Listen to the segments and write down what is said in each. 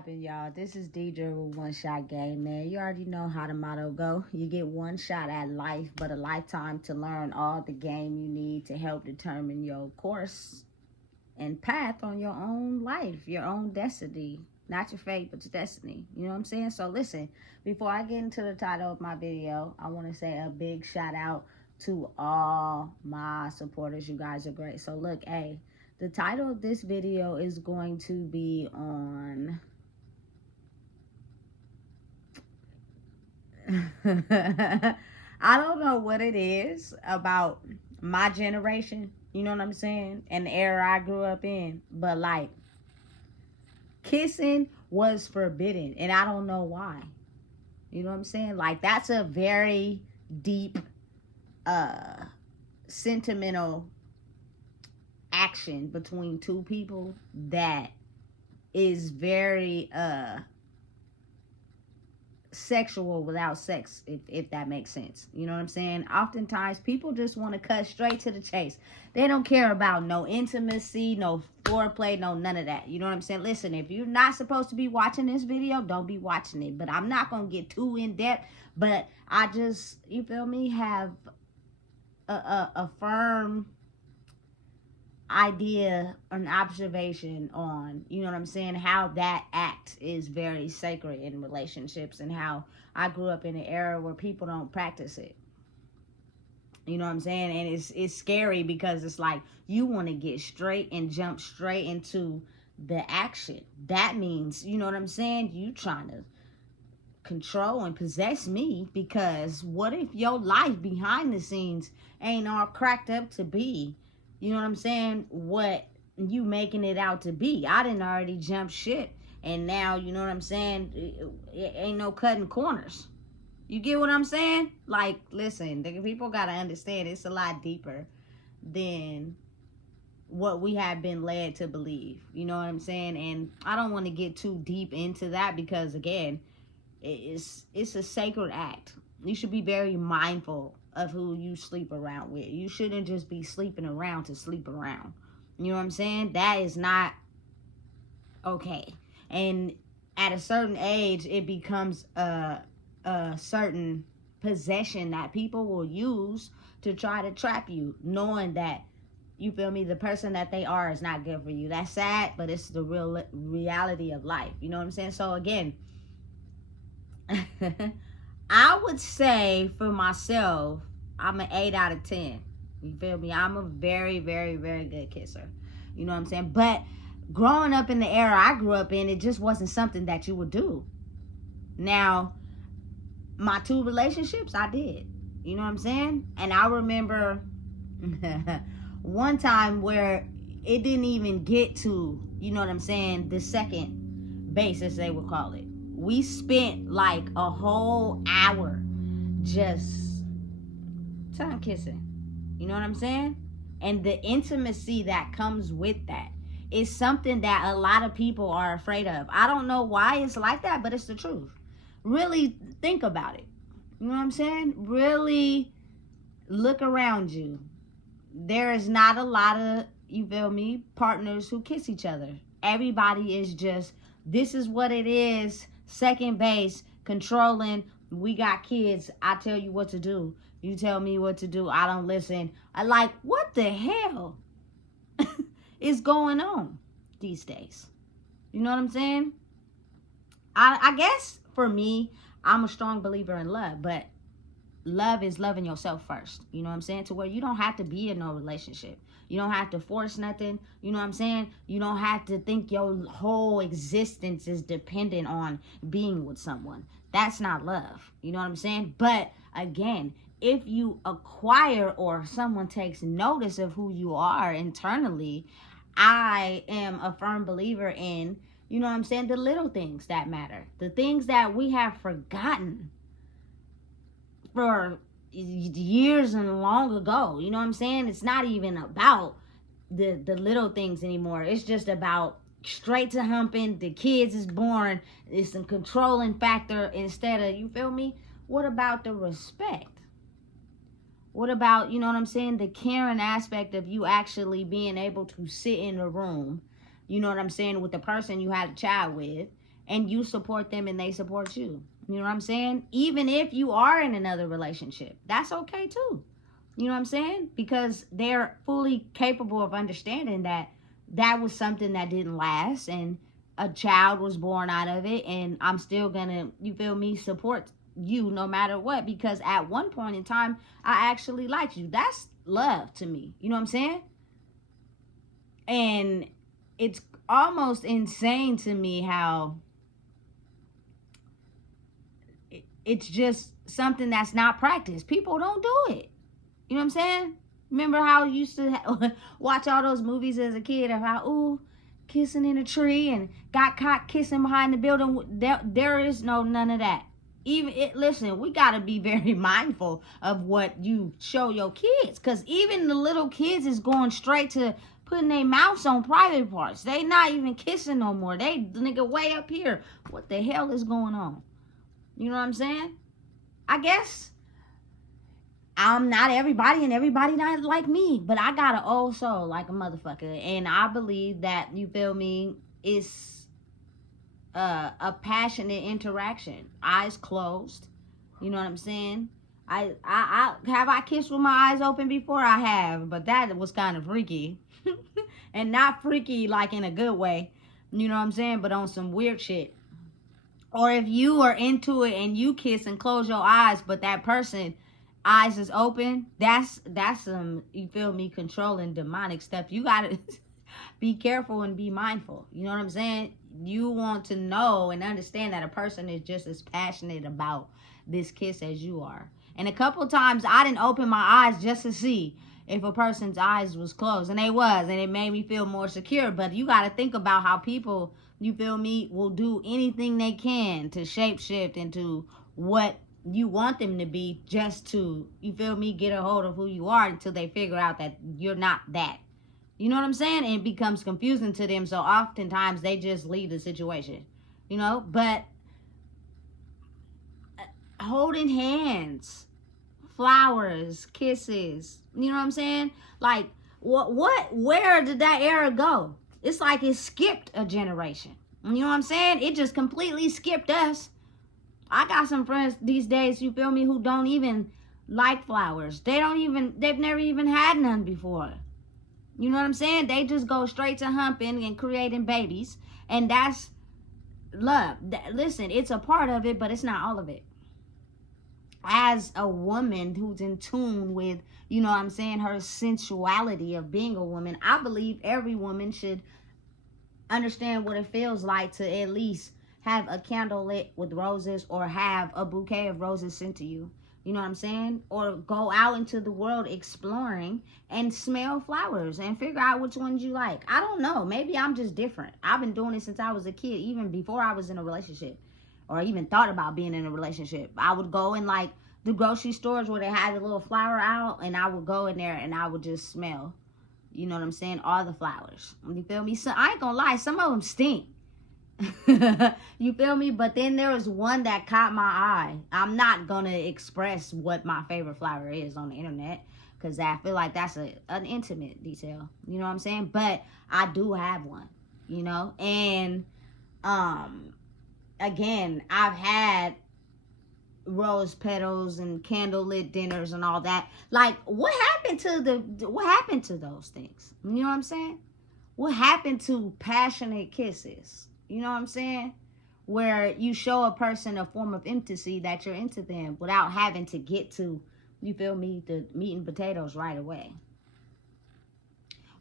poppin', y'all? This is Deidre with One Shot Game, man. You already know how the motto go. You get one shot at life, but a lifetime to learn all the game you need to help determine your course and path on your own life, your own destiny. Not your fate, but your destiny. You know what I'm saying? So listen, before I get into the title of my video, I want to say a big shout out to all my supporters. You guys are great. So look, hey, the title of this video is going to be on I don't know what it is about my generation, you know what I'm saying, and the era I grew up in, but like kissing was forbidden, and I don't know why. You know what I'm saying? Like that's a very deep sentimental action between two people that is very sexual without sex, if that makes sense. You know what I'm saying? Oftentimes people just want to cut straight to the chase. They don't care about no intimacy, no foreplay, no none of that. You know what I'm saying? Listen, if you're not supposed to be watching this video, don't be watching it. But I'm not gonna get too in depth, but I just, you feel me, have a firm idea, an observation on, you know what I'm saying, how that act is very sacred in relationships, and how I grew up in an era where people don't practice it. You know what I'm saying? And it's scary because it's like you want to get straight and jump straight into the action. That means, you know what I'm saying, you trying to control and possess me, because what if your life behind the scenes ain't all cracked up to be, you know what I'm saying, what you making it out to be? I didn't already jump shit, and now, you know what I'm saying, it ain't no cutting corners. You get what I'm saying? Like, listen, the people gotta understand it's a lot deeper than what we have been led to believe. You know what I'm saying? And I don't want to get too deep into that because, again, it's a sacred act. You should be very mindful of who you sleep around with. You shouldn't just be sleeping around to sleep around. You know what I'm saying? That is not okay. And at a certain age, it becomes a certain possession that people will use to try to trap you, knowing that, you feel me, the person that they are is not good for you. That's sad, but it's the real reality of life. You know what I'm saying? So again, I would say for myself, I'm an 8 out of 10. You feel me? I'm a very, very, very good kisser. You know what I'm saying? But growing up in the era I grew up in, it just wasn't something that you would do. Now, my 2 relationships, I did. You know what I'm saying? And I remember one time where it didn't even get to, you know what I'm saying, the second base, as they would call it. We spent like a whole hour just tongue kissing. You know what I'm saying? And the intimacy that comes with that is something that a lot of people are afraid of. I don't know why it's like that, but it's the truth. Really think about it. You know what I'm saying? Really look around you. There is not a lot of, you feel me, partners who kiss each other. Everybody is just, this is what it is. Second base, controlling. We got kids. I tell you what to do. You tell me what to do. I don't listen. I like, what the hell is going on these days? You know what I'm saying? I guess for me, I'm a strong believer in love, but love is loving yourself first. You know what I'm saying? To where you don't have to be in no relationship. You don't have to force nothing. You know what I'm saying? You don't have to think your whole existence is dependent on being with someone. That's not love. You know what I'm saying? But again, if you acquire or someone takes notice of who you are internally, I am a firm believer in, you know what I'm saying, the little things that matter. The things that we have forgotten for years and long ago. You know what I'm saying? It's not even about the little things anymore. It's just about straight to humping. The kids is born. It's some controlling factor instead of, you feel me? What about the respect? What about, you know what I'm saying, the caring aspect of you actually being able to sit in a room, you know what I'm saying, with the person you had a child with, and you support them and they support you. You know what I'm saying? Even if you are in another relationship, that's okay too. You know what I'm saying? Because they're fully capable of understanding that that was something that didn't last and a child was born out of it, and I'm still gonna, you feel me, support you no matter what, because at one point in time I actually liked you. That's love to me. You know what I'm saying? And it's almost insane to me how it's just something that's not practiced. People don't do it. You know what I'm saying? Remember how you used to watch all those movies as a kid of how, ooh, kissing in a tree and got caught kissing behind the building? There is none of that. Listen, we got to be very mindful of what you show your kids, because even the little kids is going straight to putting their mouths on private parts. They not even kissing no more. They nigga way up here. What the hell is going on? You know what I'm saying? I guess I'm not everybody and everybody not like me, but I got an old soul like a motherfucker, and I believe that, you feel me, it's a passionate interaction, eyes closed. You know what I'm saying? I have I kissed with my eyes open before? I have, but that was kind of freaky. And not freaky like in a good way, you know what I'm saying, but on some weird shit. Or if you are into it and you kiss and close your eyes, but that person eyes is open, that's some, you feel me, controlling demonic stuff. You gotta be careful and be mindful. You know what I'm saying? You want to know and understand that a person is just as passionate about this kiss as you are. And a couple times I didn't open my eyes just to see if a person's eyes was closed, and they was, and it made me feel more secure. But you got to think about how people, you feel me, will do anything they can to shapeshift into what you want them to be, just to, you feel me, get a hold of who you are until they figure out that you're not that. You know what I'm saying? And it becomes confusing to them, so oftentimes they just leave the situation, you know. But holding hands, flowers, kisses, you know what I'm saying? Like, where did that era go? It's like it skipped a generation. You know what I'm saying? It just completely skipped us. I got some friends these days, you feel me, who don't even like flowers. They've never even had none before. You know what I'm saying? They just go straight to humping and creating babies. And that's love. Listen, it's a part of it, but it's not all of it. As a woman who's in tune with, you know what I'm saying, her sensuality of being a woman, I believe every woman should understand what it feels like to at least have a candle lit with roses, or have a bouquet of roses sent to you. You know what I'm saying? Or go out into the world exploring and smell flowers and figure out which ones you like. I don't know. Maybe I'm just different. I've been doing it since I was a kid, even before I was in a relationship or even thought about being in a relationship. I would go in like the grocery stores where they had a little flower out, and I would go in there and I would just smell, you know what I'm saying, all the flowers. You feel me? So I ain't gonna lie, some of them stink. You feel me? But then there was one that caught my eye. I'm not gonna express what my favorite flower is on the internet, because I feel like that's an intimate detail, you know what I'm saying? But I do have one, you know. And again, I've had rose petals and candlelit dinners and all that. Like, what happened to those things? You know what I'm saying? What happened to passionate kisses? You know what I'm saying? Where you show a person a form of intimacy that you're into them without having to get to, you feel me, the meat and potatoes right away.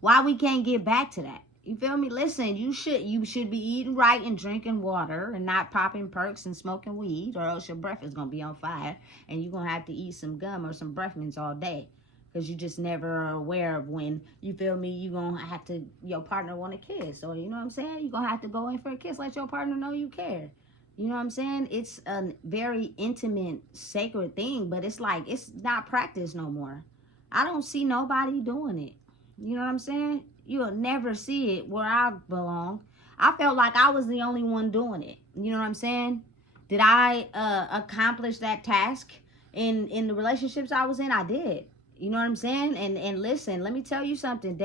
Why we can't get back to that? You feel me? Listen, you should be eating right and drinking water and not popping perks and smoking weed, or else your breath is going to be on fire and you're going to have to eat some gum or some breath mints all day. Because you just never are aware of when, you feel me, you going to have to, your partner want a kiss. Or, you know what I'm saying? You're going to have to go in for a kiss, let your partner know you care. You know what I'm saying? It's a very intimate, sacred thing, but it's like, it's not practiced no more. I don't see nobody doing it. You know what I'm saying? You'll never see it where I belong. I felt like I was the only one doing it. You know what I'm saying? Did I accomplish that task in the relationships I was in? I did. You know what I'm saying? And listen, let me tell you something.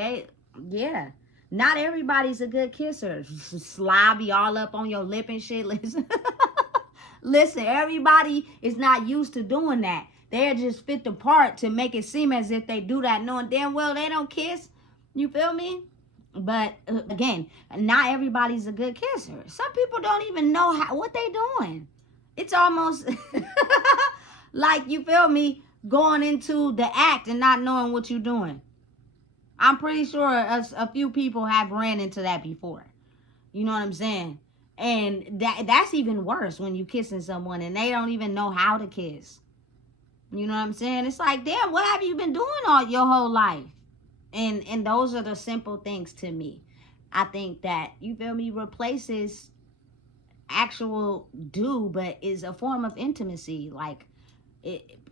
Not everybody's a good kisser. Slobby all up on your lip and shit. Listen, listen, everybody is not used to doing that. They're just fit the part to make it seem as if they do that, knowing damn well they don't kiss. You feel me? But again, not everybody's a good kisser. Some people don't even know what they doing. It's almost like, you feel me, going into the act and not knowing what you're doing. I'm pretty sure a few people have ran into that before. You know what I'm saying? And that's even worse when you kissing someone and they don't even know how to kiss. You know what I'm saying? It's like, damn, what have you been doing all your whole life? And those are the simple things to me. I think that, you feel me, replaces actual but is a form of intimacy. Like,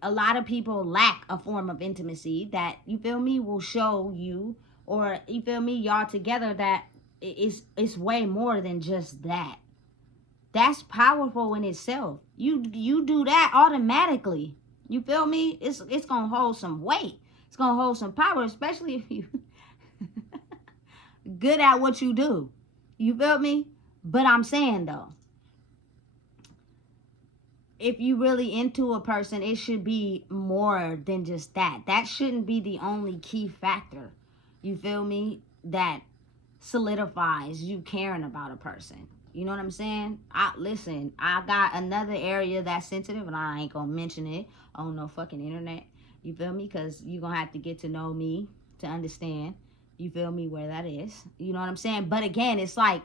a lot of people lack a form of intimacy that, you feel me, will show you, or, you feel me, y'all together, that it's way more than just that. That's powerful in itself. You do that automatically. You feel me? It's gonna hold some weight. It's gonna hold some power, especially if you good at what you do. You feel me? But I'm saying though, if you really into a person, it should be more than just that. That shouldn't be the only key factor. You feel me? That solidifies you caring about a person. You know what I'm saying? Listen, I got another area that's sensitive, and I ain't gonna mention it on no fucking internet. You feel me? Because you're gonna have to get to know me to understand. You feel me? Where that is. You know what I'm saying? But again, it's like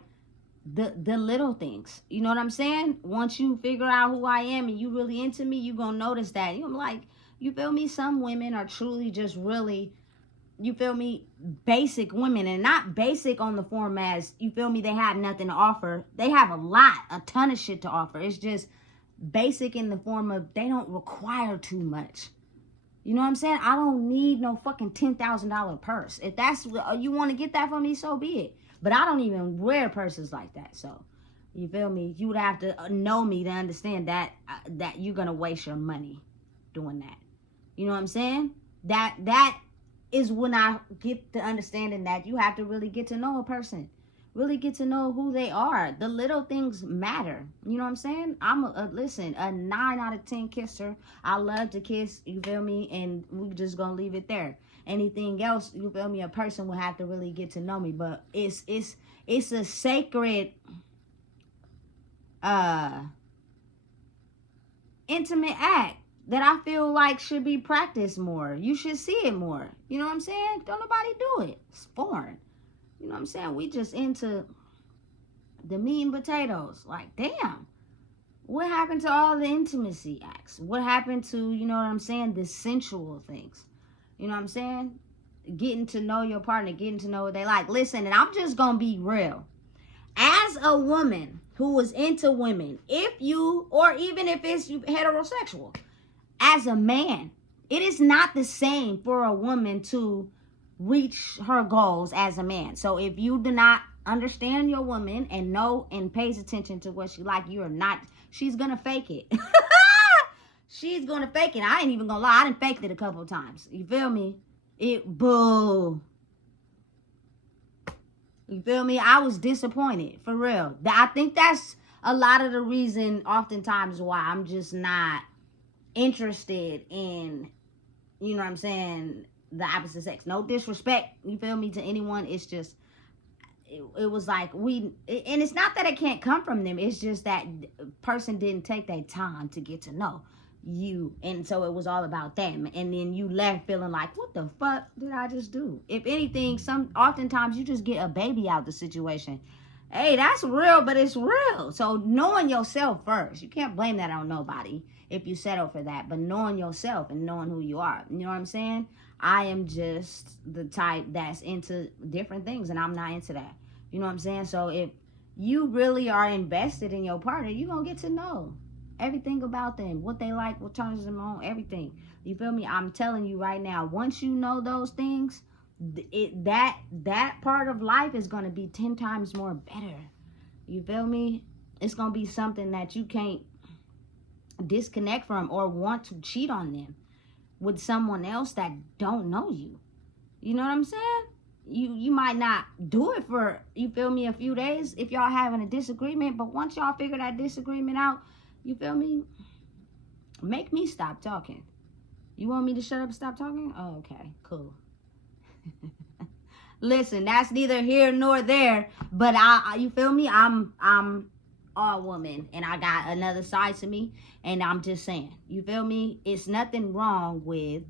the little things. You know what I'm saying? Once you figure out who I am and you really into me, you gonna notice that. You're like, you feel me? Some women are truly just really, you feel me, basic women, and not basic on the form as, you feel me, they have nothing to offer. They have a ton of shit to offer. It's just basic in the form of they don't require too much. You know what I'm saying? I don't need no fucking $10,000 purse. If that's, you want to get that from me, so be it. But I don't even wear purses like that. So, you feel me? You would have to know me to understand that you're going to waste your money doing that. You know what I'm saying? That is when I get the understanding that you have to really get to know a person. Really get to know who they are. The little things matter. You know what I'm saying? I'm a 9 out of 10 kisser. I love to kiss, you feel me? And we just gonna leave it there. Anything else, you feel me, a person will have to really get to know me. But it's a sacred intimate act that I feel like should be practiced more. You should see it more. You know what I'm saying? Don't nobody do it. It's foreign. You know what I'm saying? We just into the meat and potatoes. Like, damn. What happened to all the intimacy acts? What happened to, you know what I'm saying, the sensual things? You know what I'm saying? Getting to know your partner, getting to know what they like. Listen, and I'm just going to be real. As a woman who is into women, if you, or even if it's heterosexual, as a man, it is not the same for a woman to reach her goals as a man. So if you do not understand your woman and know and pays attention to what she like, she's gonna fake it. She's gonna fake it. I ain't even gonna lie, I done faked it a couple of times. You feel me? Boo. You feel me? I was disappointed, for real. I think that's a lot of the reason oftentimes why I'm just not interested in, you know what I'm saying, the opposite sex. No disrespect, you feel me, to anyone. It's just, it was like and it's not that it can't come from them. It's just that person didn't take their time to get to know you. And so it was all about them. And then you left feeling like, what the fuck did I just do? If anything, oftentimes you just get a baby out the situation. Hey, that's real, but it's real. So knowing yourself first. You can't blame that on nobody if you settle for that. But knowing yourself and knowing who you are. You know what I'm saying? I am just the type that's into different things, and I'm not into that. You know what I'm saying? So if you really are invested in your partner, you're going to get to know everything about them, what they like, what turns them on, everything. You feel me? I'm telling you right now, once you know those things, that part of life is going to be 10 times more better. You feel me? It's going to be something that you can't disconnect from or want to cheat on them with someone else that don't know you. You know what I'm saying? you might not do it for, you feel me, a few days if y'all having a disagreement, but once y'all figure that disagreement out, you feel me, make me stop talking. You want me to shut up and stop talking? Oh, okay, cool. Listen, that's neither here nor there, but you feel me, I'm all woman, and I got another side to me, and I'm just saying, you feel me, it's nothing wrong with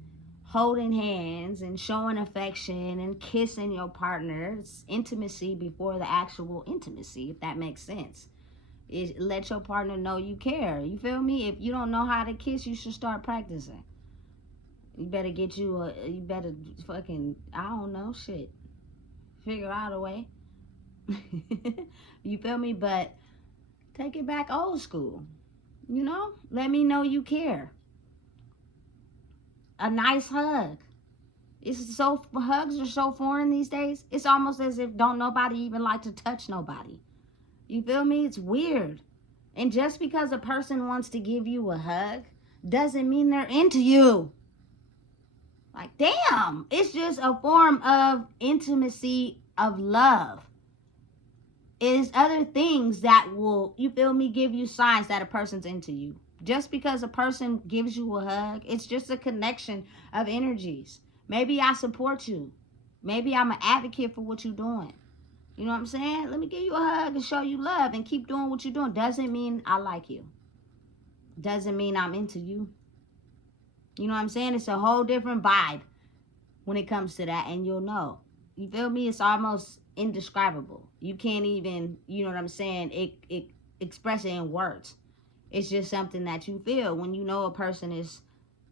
holding hands and showing affection and kissing your partner. It's intimacy before the actual intimacy, if that makes sense. Let your partner know you care. You feel me? If you don't know how to kiss, you should start practicing. You better get you better fucking, I don't know, shit. Figure out a way. You feel me? But take it back old school. You know? Let me know you care. A nice hug. Hugs are so foreign these days. It's almost as if don't nobody even like to touch nobody. You feel me? It's weird. And just because a person wants to give you a hug doesn't mean they're into you. Like, damn. It's just a form of intimacy, of love. It is other things that will, you feel me, give you signs that a person's into you. Just because a person gives you a hug, it's just a connection of energies. Maybe I support you. Maybe I'm an advocate for what you're doing. You know what I'm saying? Let me give you a hug and show you love and keep doing what you're doing. Doesn't mean I like you. Doesn't mean I'm into you. You know what I'm saying? It's a whole different vibe when it comes to that, and you'll know. You feel me? It's almost indescribable. You can't even, you know what I'm saying, it express it in words. It's just something that you feel when you know a person is,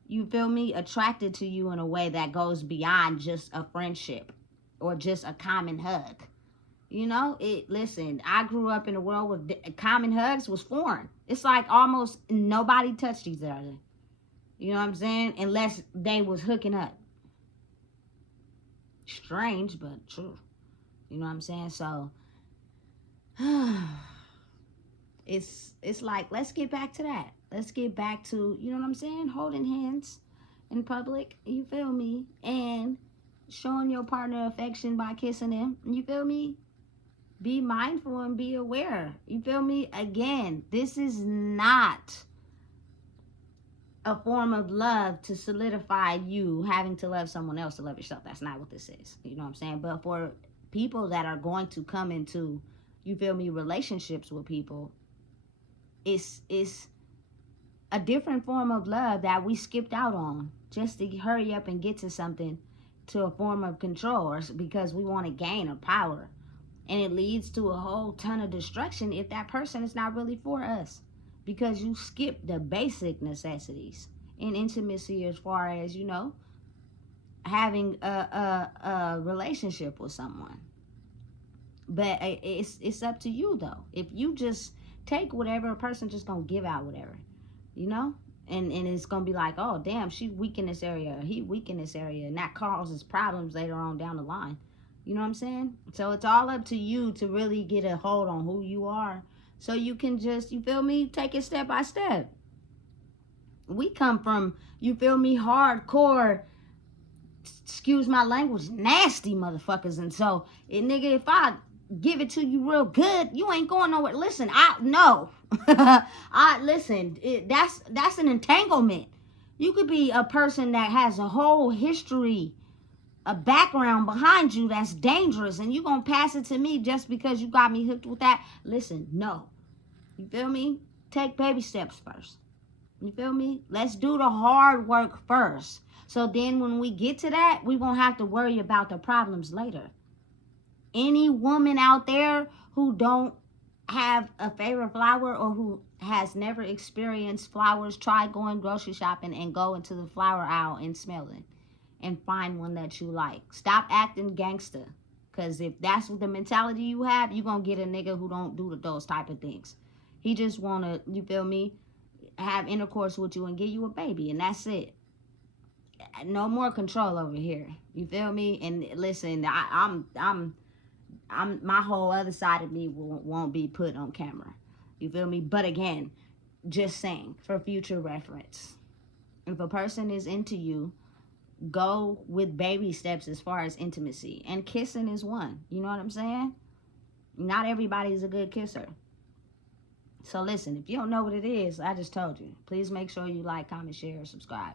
you feel me, attracted to you in a way that goes beyond just a friendship or just a common hug. You know, listen, I grew up in a world where common hugs was foreign. It's like almost nobody touched each other. You know what I'm saying? Unless they was hooking up. Strange, but true. You know what I'm saying? So it's like, let's get back to that. Let's get back to, you know what I'm saying, holding hands in public, you feel me, and showing your partner affection by kissing him, you feel me. Be mindful and be aware, you feel me. Again, this is not a form of love to solidify you having to love someone else to love yourself. That's not what this is, you know what I'm saying. But for people that are going to come into, you feel me, relationships with people, it's a different form of love that we skipped out on just to hurry up and get to something, to a form of control, or because we want to gain or power. And it leads to a whole ton of destruction if that person is not really for us, because you skip the basic necessities in intimacy, as far as, you know, having a relationship with someone. But it's up to you, though. If you just take whatever, a person just gonna give out whatever, you know, and it's gonna be like, oh damn, she weak in this area, he weak in this area, and that causes problems later on down the line. You know what I'm saying? So it's all up to you to really get a hold on who you are, so you can just, you feel me, take it step by step. We come from, you feel me, hardcore, excuse my language, nasty motherfuckers. And so, nigga, if I give it to you real good, you ain't going nowhere. Listen, I know. Listen, that's an entanglement. You could be a person that has a whole history, a background behind you that's dangerous, and you gonna pass it to me just because you got me hooked with that. Listen, no. You feel me? Take baby steps first. You feel me? Let's do the hard work first. So then when we get to that, we won't have to worry about the problems later. Any woman out there who don't have a favorite flower, or who has never experienced flowers, try going grocery shopping and go into the flower aisle and smell it and find one that you like. Stop acting gangster, because if that's the mentality you have, you're going to get a nigga who don't do those type of things. He just want to, you feel me, have intercourse with you and give you a baby, and that's it. No more control over here. You feel me? And listen, I'm my whole other side of me won't be put on camera. You feel me? But again, just saying for future reference, if a person is into you, go with baby steps as far as intimacy. And kissing is one. You know what I'm saying? Not everybody's a good kisser. So listen, if you don't know what it is, I just told you. Please make sure you like, comment, share, subscribe.